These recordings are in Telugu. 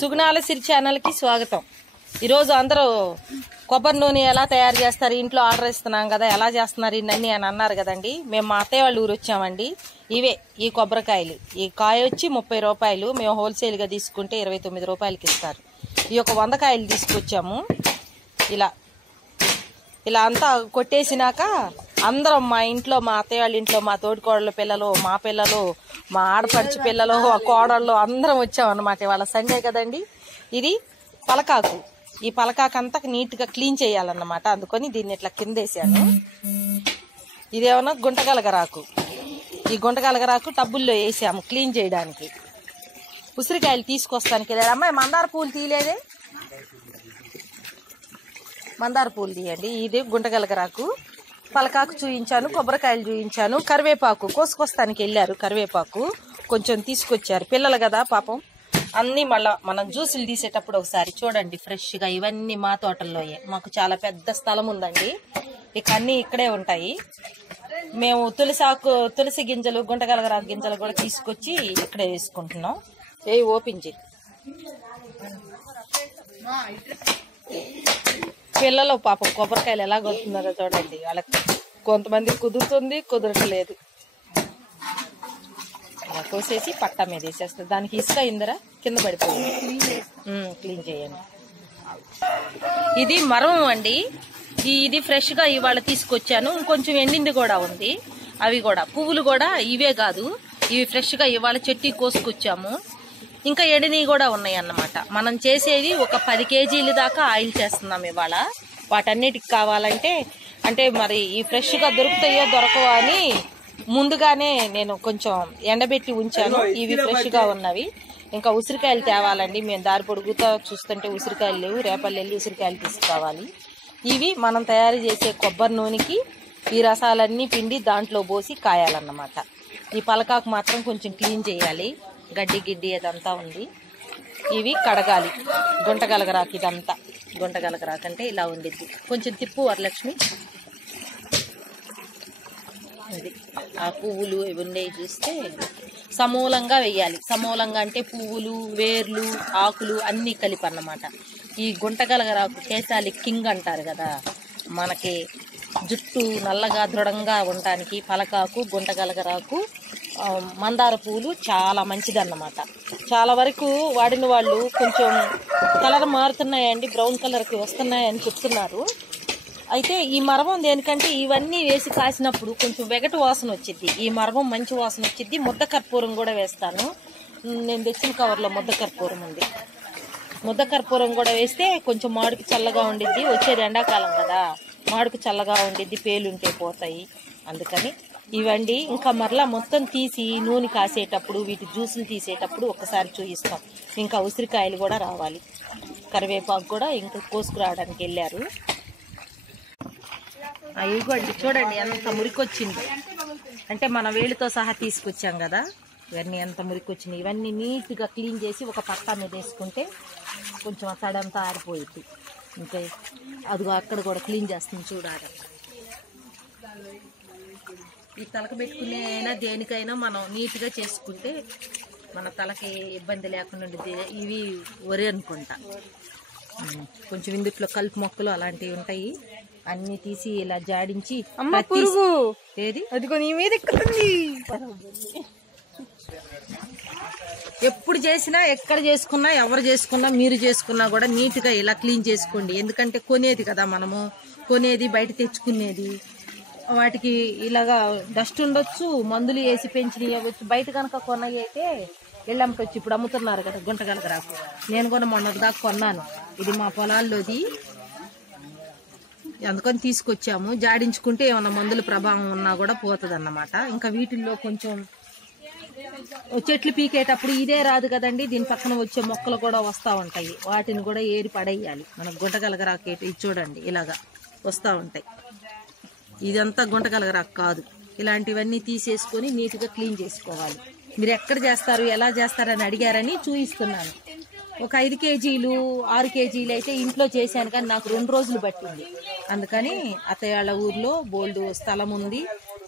సుగుణాల సిరి ఛానల్ కి స్వాగతం। ఈ రోజు అందరూ కొబ్బరి నూనె ఎలా తయారు చేస్తారు, ఇంట్లో ఆర్డర్ ఇస్తున్నాం కదా, ఎలా చేస్తున్నారు ఇన్ని అని అన్నారు కదండి। మేము మా అత్తయ్య వాళ్ళ ఊరు వచ్చామండి। ఇవే ఈ కొబ్బరికాయలు, ఈ కాయ వచ్చి 30 రూపాయలు, మేము హోల్సేల్ గా తీసుకుంటే 29 రూపాయలకి ఇస్తారు। ఈ ఒక 100 కాయలు తీసుకొచ్చాము। ఇలా అంతా కొట్టేసినాక అందరం మా ఇంట్లో, మా అత్తయ్య వాళ్ళ ఇంట్లో, మా తోటికోడళ్ళ పిల్లలు, మా పిల్లలు, మా ఆడపడుచు పిల్లలు, కోడళ్ళు అందరం వచ్చామన్నమాట। ఇవాళ సండే కదండి। ఇది పలకాకు, ఈ పలకాకు అంతా నీట్ గా క్లీన్ చేయాలన్నమాట, అందుకని దీన్ని ఇట్లా కిందేసాను। ఇదేమన్నా గుంటగలగరాకు, ఈ గుంటగలగరాకు టబ్బుల్లో వేసాము క్లీన్ చేయడానికి। ఉసిరికాయలు తీసుకొస్తానికి అమ్మాయి మందార పూలు తీయలేదే, మందార పూలు తీయండి। ఇది గుంటగలగరాకు, పలకాకు చూయించాను, కొబ్బరికాయలు చూయించాను, కరివేపాకు కోసుకొస్తానికి వెళ్ళారు, కరివేపాకు కొంచెం తీసుకొచ్చారు పిల్లలు కదా పాపం అన్ని। మళ్ళా మనం జ్యూసులు తీసేటప్పుడు ఒకసారి చూడండి ఫ్రెష్ గా, ఇవన్నీ మా తోటల్లోయే, మాకు చాలా పెద్ద స్థలం ఉందండి, ఇక అన్ని ఇక్కడే ఉంటాయి। మేము తులసి గింజలు, గుంటగలగరాకు గింజలు కూడా తీసుకొచ్చి ఇక్కడే వేసుకుంటున్నాం। ఓపెన్ చేయి, పిల్లలు పాపం కొబ్బరికాయలు ఎలా కొడుతున్నారో చూడండి, వాళ్ళకి కొంతమంది కుదురుతుంది, కుదరట్లేదు। అలా కోసేసి పట్టా మీద వేసేస్తుంది, దానికి ఇసుక ఇందరా కింద పడిపోయింది, క్లీన్ చేయండి। ఇది మరం అండి, ఇది ఫ్రెష్ గా ఇవాళ తీసుకొచ్చాను, ఇంకొంచెం ఎండింది కూడా ఉంది, అవి కూడా పువ్వులు కూడా ఇవే కాదు, ఇవి ఫ్రెష్ గా ఇవాళ చెట్టు కోసుకొచ్చాము, ఇంకా ఎండినవి కూడా ఉన్నాయి అన్నమాట। మనం చేసేది ఒక 10 కేజీల దాకా ఆయిల్ చేస్తున్నాం ఇవాళ। వాటన్నిటికి కావాలంటే అంటే మరి ఈ ఫ్రెష్ గా దొరుకుతాయో దొరకవో అని ముందుగానే నేను కొంచెం ఎండబెట్టి ఉంచాను, ఇవి ఫ్రెష్ గా ఉన్నవి। ఇంకా ఉసిరికాయలు తేవాలండి, మేము దారి పొడుగుతో చూస్తుంటే ఉసిరికాయలు లేవు, రేపల్లి వెళ్ళి ఉసిరికాయలు తీసుకోవాలి। ఇవి మనం తయారు చేసే కొబ్బరి నూనెకి ఈ రసాలన్నీ పిండి దాంట్లో పోసి కాయాలన్నమాట। ఈ పలకాకు మాత్రం కొంచెం క్లీన్ చేయాలి, గడ్డి గిడ్డి అదంతా ఉంది, ఇవి కడగాలి। గుంటగలగరాకు, ఇదంతా గుంటగలగరాకు అంటే ఇలా ఉండిద్ది, కొంచెం తిప్పు వరలక్ష్మి, ఇది ఆ పువ్వులు ఇవి ఉండేవి చూస్తే సమూలంగా వేయాలి। సమూలంగా అంటే పువ్వులు, వేర్లు, ఆకులు అన్నీ కలిపి అన్నమాట। ఈ గుంటగలగరాకు కేశాలి కింగ్ అంటారు కదా, మనకి జుట్టు నల్లగా దృఢంగా ఉండటానికి పలకాకు, గుంటగలగరాకు, మందార పూలు చాలా మంచిదన్నమాట। చాలా వరకు వాడిన వాళ్ళు కొంచెం కలర్ మారుతున్నాయండి, బ్రౌన్ కలర్కి వస్తున్నాయని చెప్తున్నారు। అయితే ఈ మరమం దేనికంటే ఇవన్నీ వేసి కాసినప్పుడు కొంచెం వెగటు వాసన వచ్చింది, ఈ మరమం మంచి వాసన వచ్చింది। ముద్ద కర్పూరం కూడా వేస్తాను, నేను తెచ్చిన కవర్లో ముద్ద కర్పూరం ఉంది, ముద్ద కర్పూరం కూడా వేస్తే కొంచెం మాడుకు చల్లగా ఉండిద్ది, వచ్చేది ఎండాకాలం కదా, మాడుకు చల్లగా ఉండిద్ది, పేలుంటే పోతాయి, అందుకని ఇవండి। ఇంకా మరలా మొత్తం తీసి నూనె కాసేటప్పుడు, వీటి జ్యూసులు తీసేటప్పుడు ఒకసారి చూపిస్తాం। ఇంకా ఉసిరికాయలు కూడా రావాలి, కరివేపాకు కూడా ఇంకా కోసుకురావడానికి వెళ్ళారు। ఇవ్వండి చూడండి ఎంత మురికొచ్చింది, అంటే మన వేలితో సహా తీసుకొచ్చాం కదా, ఇవన్నీ ఎంత మురికొచ్చినాయి। ఇవన్నీ నీట్గా క్లీన్ చేసి ఒక పట్టా మీద వేసుకుంటే కొంచెం ఆ తడంతా ఆరిపోయింది। ఇంకా అదిగో అక్కడ కూడా క్లీన్ చేస్తుంది చూడాలి। ఈ తలక పెట్టుకునే అయినా దేనికైనా మనం నీట్గా చేసుకుంటే మన తలకి ఇబ్బంది లేకుండా ఉండేది। ఇవి వరి అనుకుంటా, కొంచెం ఇందుట్లో కలుపు మొక్కలు అలాంటివి ఉంటాయి, అన్ని తీసి ఇలా జాడించి ఏది అదిగో నీ మీద ఎక్కుతుంది। ఎప్పుడు చేసినా, ఎక్కడ చేసుకున్నా, ఎవరు చేసుకున్నా, మీరు చేసుకున్నా కూడా నీట్ గా ఇలా క్లీన్ చేసుకోండి, ఎందుకంటే కొనేది కదా మనము, కొనేది బయట తెచ్చుకునేది, వాటికి ఇలాగా డస్ట్ ఉండొచ్చు, మందులు వేసి పెంచినవి అవ్వచ్చు, బయట కనుక కొన్నవి అయితే వెళ్ళమ్మకొచ్చి ఇప్పుడు అమ్ముతున్నారు కదా గుంటగలగరాకు, నేను కూడా మొన్నటి దాకా కొన్నాను, ఇది మా పొలాల్లోది, అందుకని తీసుకొచ్చాము, జాడించుకుంటే ఏమన్నా మందుల ప్రభావం ఉన్నా కూడా పోతుంది అన్నమాట। ఇంకా వీటిల్లో కొంచెం చెట్లు పీకేటప్పుడు ఇదే రాదు కదండి, దీని పక్కన వచ్చే మొక్కలు కూడా వస్తూ ఉంటాయి, వాటిని కూడా ఏరి పడేయాలి। మనకు గుంటగలగరాకు ఇది చూడండి ఇలాగా వస్తూ ఉంటాయి, ఇదంతా గుంటగలగరాకు కాదు, ఇలాంటివన్నీ తీసేసుకొని నీట్గా క్లీన్ చేసుకోవాలి। మీరు ఎక్కడ చేస్తారు, ఎలా చేస్తారని అడిగారని చూపిస్తున్నాను। ఒక 5 కేజీలు 6 కేజీలు అయితే ఇంట్లో చేశాను, కానీ నాకు 2 రోజులు పట్టింది, అందుకని అత్తయ్య వాళ్ళ ఊర్లో బోల్డ్ స్థలం ఉంది,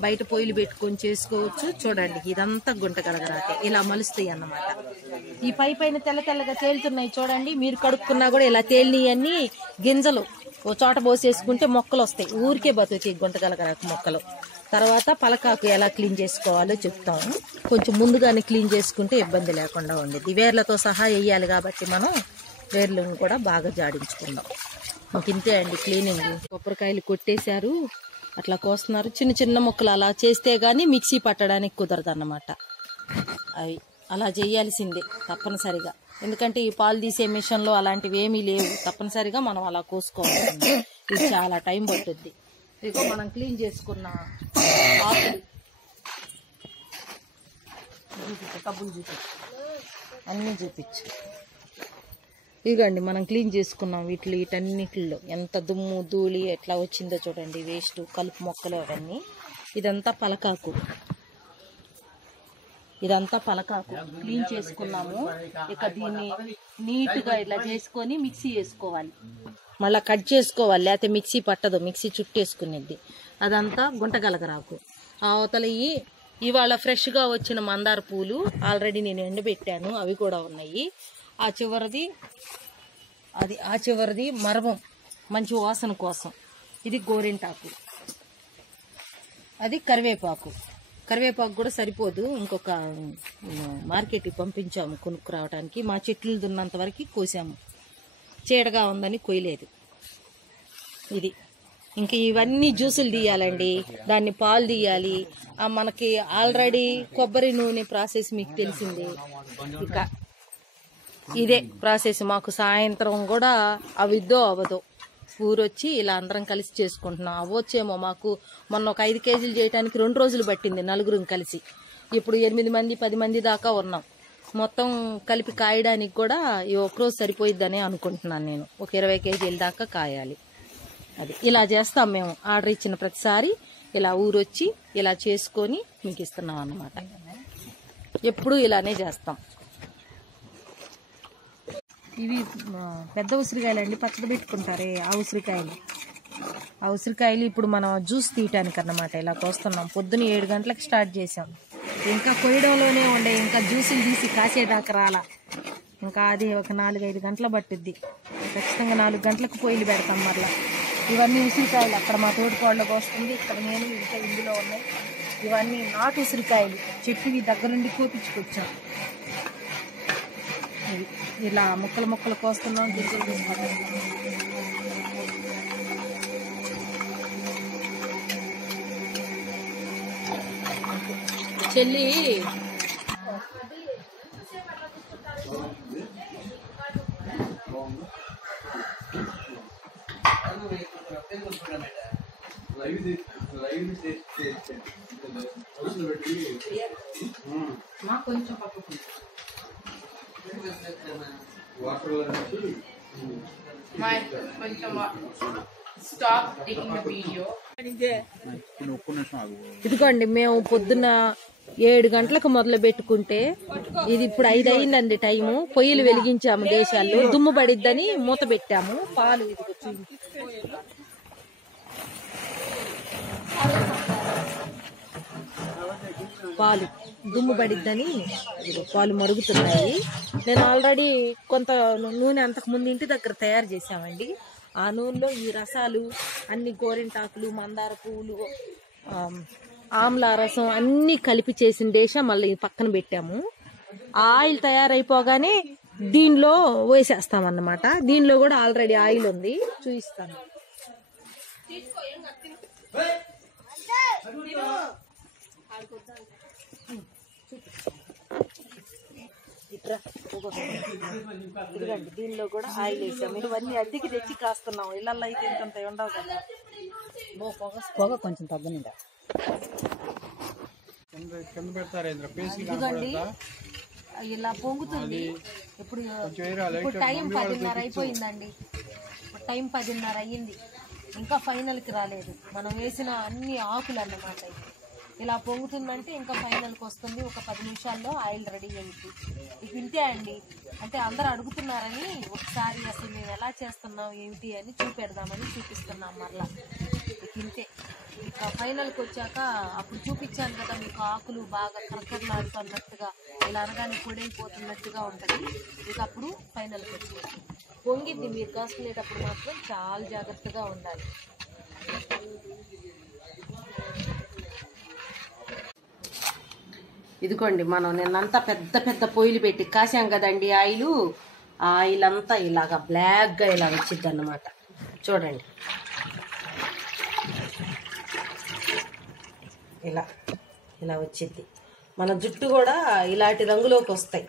బయట పొయ్యిలు పెట్టుకొని చేసుకోవచ్చు। చూడండి ఇదంతా గుంటగలగరాకే, ఇలా మలుస్తాయి అన్నమాట। ఈ పైన తెల్ల తెల్లగా తేలుతున్నాయి చూడండి. మీరు కడుక్కున్నా కూడా ఇలా తేలినవన్నీ గింజలు ఓ చోట పోసేసుకుంటే మొక్కలు వస్తాయి. ఊరికే బతుకుతాయి గుంటగలగరాకు మొక్కలు. తర్వాత పలకాకు ఎలా క్లీన్ చేసుకోవాలో చెప్తాము. కొంచెం ముందుగానే క్లీన్ చేసుకుంటే ఇబ్బంది లేకుండా ఉండేది. వేర్లతో సహా వేయాలి కాబట్టి మనం వేర్లను కూడా బాగా జాడించుకుందాం. ఇంతే అండి క్లీనింగ్. కొబ్బరికాయలు కొట్టేశారు, అట్లా కోస్తున్నారు. చిన్న చిన్న ముక్కలు అలా చేస్తే గానీ మిక్సీ పట్టడానికి కుదరదు అన్నమాట. అవి అలా చేయాల్సిందే తప్పనిసరిగా. ఎందుకంటే ఈ పాలు తీసే మిషన్లో అలాంటివి ఏమీ లేవు. తప్పనిసరిగా మనం అలా కోసుకోవాలి. ఇది చాలా టైం పట్టుద్ది. ఇదిగో మనం క్లీన్ చేసుకున్న ఆకులు చూపించు, కబ్బులు చూపించు, అన్నీ చూపించు. ఇదిగండి మనం క్లీన్ చేసుకున్నాం. వీటన్నిటిలో ఎంత దుమ్ము ధూళి ఎట్లా వచ్చిందో చూడండి. వేస్ట్ కలుపు మొక్కలు అవన్నీ. ఇదంతా పలకాకు, ఇదంతా పలకాకు క్లీన్ చేసుకున్నాము. ఇక దీన్ని నీట్గా ఇట్లా చేసుకొని మిక్సీ వేసుకోవాలి. మళ్ళీ కట్ చేసుకోవాలి, లేకపోతే మిక్సీ పట్టదు. మిక్సీ చుట్టేసుకునేది. అదంతా గుంటగలగరాకు. అవతల ఇవాళ ఫ్రెష్గా వచ్చిన మందార పూలు ఆల్రెడీ నేను ఎండబెట్టాను, అవి కూడా ఉన్నాయి. ఆ చివరిది మరవం, మంచి వాసన కోసం. ఇది గోరింటాకు, అది కరివేపాకు. కరివేపాకు కూడా సరిపోదు, ఇంకొక మార్కెట్కి పంపించాము కొనుక్కు రావడానికి. మా చెట్లు దున్నంత వరకు కోసాము, చీడగా ఉందని కొయ్యలేదు. ఇది ఇంకా ఇవన్నీ జ్యూసులు తీయాలండి, దాన్ని పాలు తీయాలి. మనకి ఆల్రెడీ కొబ్బరి నూనె ప్రాసెస్ మీకు తెలిసింది. ఇక ఇదే ప్రాసెస్ మాకు. సాయంత్రం కూడా అవిద్దో అవదో ఊరొచ్చి ఇలా అందరం కలిసి చేసుకుంటున్నాం. అవ్వచ్చేమో మాకు. మొన్న ఒక 5 కేజీలు చేయడానికి 2 రోజులు పట్టింది నలుగురం కలిసి. ఇప్పుడు 8 మంది 10 మంది దాకా ఉన్నాం. మొత్తం కలిపి కాయడానికి కూడా ఈ ఒక్కరోజు సరిపోయిద్దని అనుకుంటున్నాను నేను. ఒక 20 కేజీల దాకా కాయాలి. అది ఇలా చేస్తాం మేము. ఆర్డర్ ఇచ్చిన ప్రతిసారి ఇలా ఊరొచ్చి ఇలా చేసుకొని మీకు ఇస్తున్నాం అన్నమాట. ఎప్పుడు ఇలానే చేస్తాం. ఇవి పెద్ద ఉసిరికాయలు అండి, పచ్చడి పెట్టుకుంటారే ఆ ఉసిరికాయలు. ఆ ఉసిరికాయలు ఇప్పుడు మనం జ్యూస్ తీయటానికి అన్నమాట ఇలా కోస్తున్నాం. పొద్దున 7 గంటలకు స్టార్ట్ చేసాం. ఇంకా కొయ్యడంలోనే ఉండే, ఇంకా జ్యూసులు తీసి కాసేదాకా రాలా. ఇంకా అది ఒక 4-5 గంటలు పట్టుద్ది. ఖచ్చితంగా 4 గంటలకు పొయ్యిలు పెడతాం మరలా. ఇవన్నీ ఉసిరికాయలు అక్కడ మా తోటికోళ్ళకు వస్తుంది, ఇక్కడ నేను ఇంకా ఇందులో ఉన్నాయి. ఇవన్నీ నాటు ఉసిరికాయలు, చెట్టువి దగ్గరుండి కోపించుకొచ్చాం. ఇలా ముక్కలు ముక్కలు కోస్తున్నాం, గింజలు తీసుకుంటాం. చెల్లి కొంచెం ఇదిగోండి మేము పొద్దున్న 7 గంటలకు మొదలు పెట్టుకుంటే ఇది ఇప్పుడు 5 అయిందండి టైము. పొయ్యిలు వెలిగించాము దేశాల్లో, దుమ్ము పడిద్దని మూత పెట్టాము. పాలు పాలు దుమ్ము పడిద్దని పాలు మరుగుతున్నాయి. నేను ఆల్రెడీ కొంత నూనె అంతకు ముందు ఇంటి దగ్గర తయారు చేసామండి. ఆ నూనెలో ఈ రసాలు అన్ని గోరింటాకులు, మందార పువ్వులు, ఆమ్లా రసం అన్ని కలిపి చేసిన దేశం మళ్ళీ పక్కన పెట్టాము. ఆయిల్ తయారైపోగానే దీనిలో వేసేస్తామన్నమాట. దీనిలో కూడా ఆల్రెడీ ఆయిల్ ఉంది, చూపిస్తాను. ఇదిగండి దీనిలో కూడా ఆయిల్ వేసాము. ఇవన్నీ అద్దెకి తెచ్చి కాస్తున్నాం. ఇళ్ళల్లో అయితే ఇంత ఉండవు కదా. పొగ కొంచెం తగ్గనిందా. ఇదిగండి ఇలా పొంగుతుంది. ఇప్పుడు టైం 10:30 అయిపోయిందండి. ఇప్పుడు టైం 10:30 అయ్యింది, ఇంకా ఫైనల్కి రాలేదు. మనం వేసిన అన్ని ఆకులు అన్నమాట. ఇలా పొంగుతుందంటే ఇంకా ఫైనల్కి వస్తుంది. ఒక 10 నిమిషాల్లో ఆయిల్ రెడీ అయింది. ఇక ఇంతే అండి. అంటే అందరూ అడుగుతున్నారని ఒకసారి అసలు మేము ఎలా చేస్తున్నాం ఏమిటి అని చూపెడదామని చూపిస్తున్నాం మరలా. ఇక ఇంతే. ఫైనల్కి వచ్చాక అప్పుడు చూపించాను కదా మీకు, ఆకులు బాగా కరకరలాడుతున్నట్టుగా, ఇలా అనగానే పొడైపోతున్నట్టుగా ఉంటుంది. ఇక అప్పుడు ఫైనల్కి వచ్చేసి పొంగిద్ది. మీరు కాసుకునేటప్పుడు మాత్రం చాలా జాగ్రత్తగా ఉండాలి. ఇదిగోండి, మనం నిన్నంతా పెద్ద పెద్ద పొయ్యిలు పెట్టి కాసాం కదండి ఆయిల్ అంతా ఇలాగా బ్లాక్గా ఇలా వచ్చిద్ది అన్నమాట. చూడండి, ఇలా ఇలా వచ్చిద్ది. మన జుట్టు కూడా ఇలాంటి రంగులోకి వస్తాయి.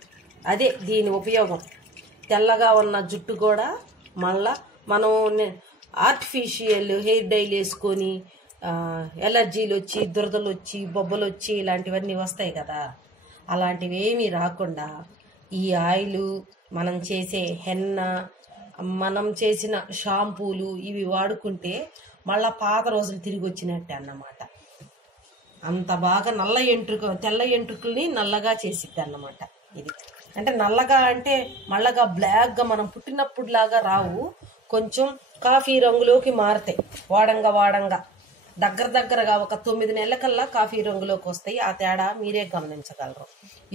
అదే దీని ఉపయోగం. తెల్లగా ఉన్న జుట్టు కూడా మళ్ళా మనం ఆర్టిఫిషియల్ హెయిర్ డైలు వేసుకొని ఎలర్జీలు వచ్చి, దురదలు వచ్చి, బొబ్బలు వచ్చి ఇలాంటివన్నీ వస్తాయి కదా, అలాంటివి ఏమీ రాకుండా ఈ ఆయిల్, మనం చేసే హెన్న, మనం చేసిన షాంపూలు ఇవి వాడుకుంటే మళ్ళా పాత రోజులు తిరిగి వచ్చినట్టే అన్నమాట. అంత బాగా తెల్ల ఎంట్రుకల్ని నల్లగా చేసిద్ది అన్నమాట. ఇది అంటే నల్లగా అంటే మళ్ళగా బ్లాక్గా మనం పుట్టినప్పుడు లాగా రావు, కొంచెం కాఫీ రంగులోకి మారుతాయి. వాడంగా దగ్గరగా ఒక 9 నెలలకల్లా కాఫీ రంగులోకి వస్తాయి. ఆ తేడా మీరే గమనించగలరు.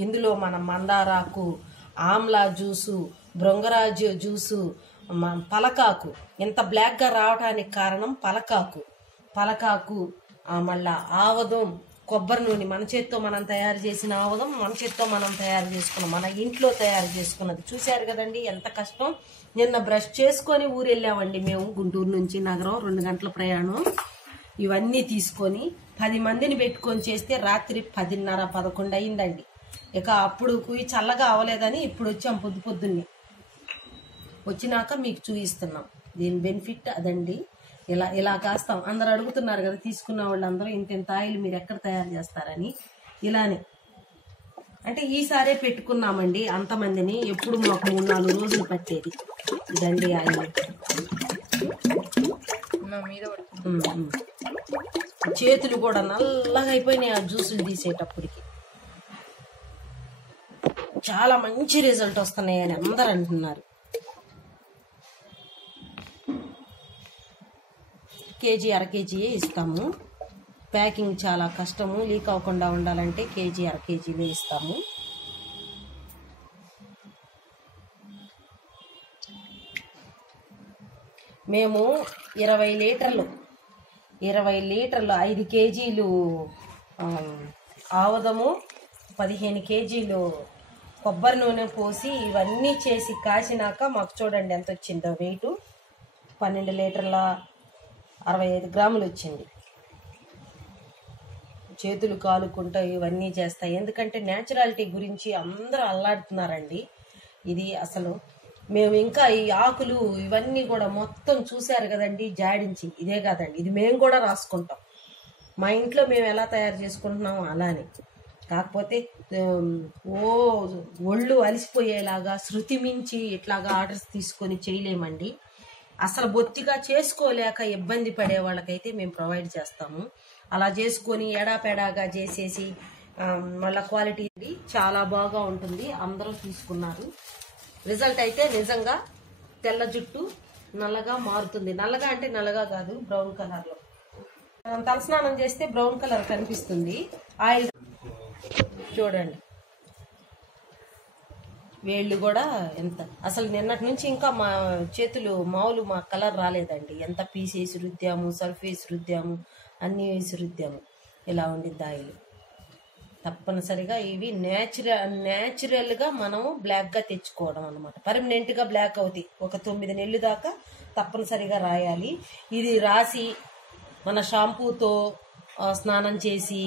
ఇందులో మనం మందారాకు, ఆమ్లా జ్యూసు, భృంగరాజు జ్యూసు, పలకాకు ఇంత బ్లాక్గా రావడానికి కారణం పలకాకు, మళ్ళా ఆవదం, కొబ్బరి నూనె, మన చేత్తో మనం తయారు చేసిన ఆవదం, మన చేత్తో మనం తయారు చేసుకున్నాం, మన ఇంట్లో తయారు చేసుకున్నది. చూశారు కదండి ఎంత కష్టం. నిన్న బ్రష్ చేసుకొని ఊరు వెళ్ళామండి మేము, గుంటూరు నుంచి నగరం 2 గంటల ప్రయాణం. ఇవన్నీ తీసుకొని 10 మందిని పెట్టుకొని చేస్తే రాత్రి 10:30, 11 అయిందండి. ఇక అప్పుడు చల్లగా అవ్వలేదని ఇప్పుడు వచ్చాం పొద్దున్నే. వచ్చినాక మీకు చూపిస్తున్నాం. దీని బెనిఫిట్ అదండి. ఇలా కాస్తాం. అందరు అడుగుతున్నారు కదా తీసుకున్న వాళ్ళందరూ, ఇంత ఆయిల్ మీరు ఎక్కడ తయారు చేస్తారని. ఇలానే అంటే ఈసారే పెట్టుకున్నామండి అంతమందిని, ఎప్పుడు మాకు 3-4 రోజులు పట్టేది. ఇదండి ఆయిల్. చేతులు కూడా నల్లగా అయిపోయినాయి ఆ జ్యూసులు తీసేటప్పటికి. చాలా మంచి రిజల్ట్ వస్తున్నాయని అందరు అంటున్నారు. కేజీ, అర కేజీయే ఇస్తాము. ప్యాకింగ్ చాలా కష్టము, లీక్ అవ్వకుండా ఉండాలంటే కేజీ, అర కేజీలే ఇస్తాము. మేము 20 లీటర్లు 5 కేజీలు ఆవదము, 15 కేజీలు కొబ్బరి నూనె పోసి ఇవన్నీ చేసి కాసినాక మాకు చూడండి ఎంత వచ్చిందో వెయిట్. 12 లీటర్ల 65 గ్రాములు వచ్చింది. చేతులు కాలుకుంటా ఇవన్నీ చేస్తాయి. ఎందుకంటే న్యాచురాలిటీ గురించి అందరూ అల్లాడుతున్నారండి. ఇది అసలు మేము ఇంకా ఈ ఆకులు ఇవన్నీ కూడా మొత్తం చూశారు కదండి, జాడించి. ఇదే కాదండి, ఇది మేము కూడా రాసుకుంటాం. మా ఇంట్లో మేము ఎలా తయారు చేసుకుంటున్నామో అలానే. కాకపోతే ఒళ్ళు అలిసిపోయేలాగా శృతి మించి ఇట్లాగా ఆర్డర్స్ తీసుకొని చేయలేమండి. అసలు బొత్తిగా చేసుకోలేక ఇబ్బంది పడే వాళ్ళకైతే మేము ప్రొవైడ్ చేస్తాము. అలా చేసుకొని ఎడాపెడాగా చేసేసి మళ్ళీ క్వాలిటీ చాలా బాగా ఉంటుంది. అందరూ తీసుకున్నారు. రిజల్ట్ అయితే నిజంగా తెల్ల జుట్టు నల్లగా మారుతుంది. నల్లగా అంటే నల్లగా కాదు, బ్రౌన్ కలర్లో. తలస్నానం చేస్తే బ్రౌన్ కలర్ కనిపిస్తుంది. ఆయిల్ చూడండి, వేళ్ళు కూడా ఎంత అసలు నిన్నటి నుంచి ఇంకా మా చేతులు మా కలర్ రాలేదండి. ఎంత పీస్ వేసి రుద్దాము, సర్ఫ్ వేసి రుద్దాము, అన్నీ వేసి రుద్దాము. ఇలా ఉండిద్ది ఆయిల్. తప్పనిసరిగా ఇవి న్యాచురల్గా మనము బ్లాక్గా తెచ్చుకోవడం అనమాట. పర్మనెంట్గా బ్లాక్ అవుతాయి. ఒక 9 నెలలు దాకా తప్పనిసరిగా రాయాలి. ఇది రాసి మన షాంపూతో స్నానం చేసి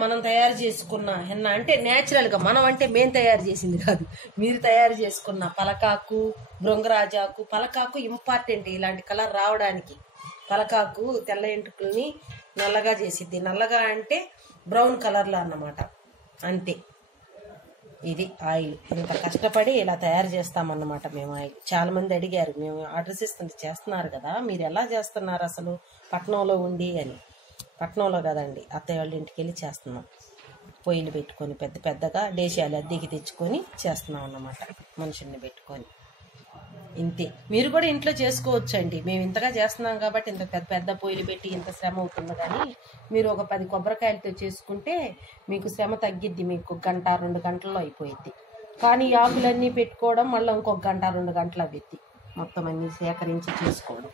మనం తయారు చేసుకున్న హెన్న అంటే న్యాచురల్గా, మనం అంటే మేము తయారు చేసింది కాదు, మీరు తయారు చేసుకున్న పలకాకు, భృంగరాజాకు. పలకాకు ఇంపార్టెంట్ ఇలాంటి కలర్ రావడానికి. పలకాకు తెల్ల ఎంట్రుకల్ని నల్లగా చేసిద్ది. నల్లగా అంటే బ్రౌన్ కలర్లో అన్నమాట. అంతే. ఇది ఆయిల్. ఇంత కష్టపడి ఇలా తయారు చేస్తామన్నమాట మేము ఆయిల్. చాలా మంది అడిగారు, మేము ఆర్డర్స్ ఇస్తుంది చేస్తున్నారు కదా, మీరు ఎలా చేస్తున్నారు అసలు పట్నంలో ఉండి అని. పట్నంలో కదండి, అత్తయ్య వాళ్ళ ఇంటికి వెళ్ళి చేస్తున్నాం. పొయ్యిలు పెట్టుకొని పెద్దగా డేషాలు అద్దెకి తెచ్చుకొని చేస్తున్నాం అన్నమాట, మనుషుల్ని పెట్టుకొని. ఇంతే. మీరు కూడా ఇంట్లో చేసుకోవచ్చండి. మేము ఇంతగా చేస్తున్నాం కాబట్టి ఇంత పెద్ద పెద్ద పొయ్యిలు పెట్టి ఇంత శ్రమ అవుతుంది. కానీ మీరు ఒక 10 కొబ్బరికాయలతో చేసుకుంటే మీకు శ్రమ తగ్గిద్ది. మీకు 1-2 గంటల్లో అయిపోయిద్ది. కానీ ఈ ఆకులన్నీ పెట్టుకోవడం మళ్ళీ ఇంకొక 1-2 గంటలు అవ్విద్ది. మొత్తం అన్నీ సేకరించి చేసుకోవడం.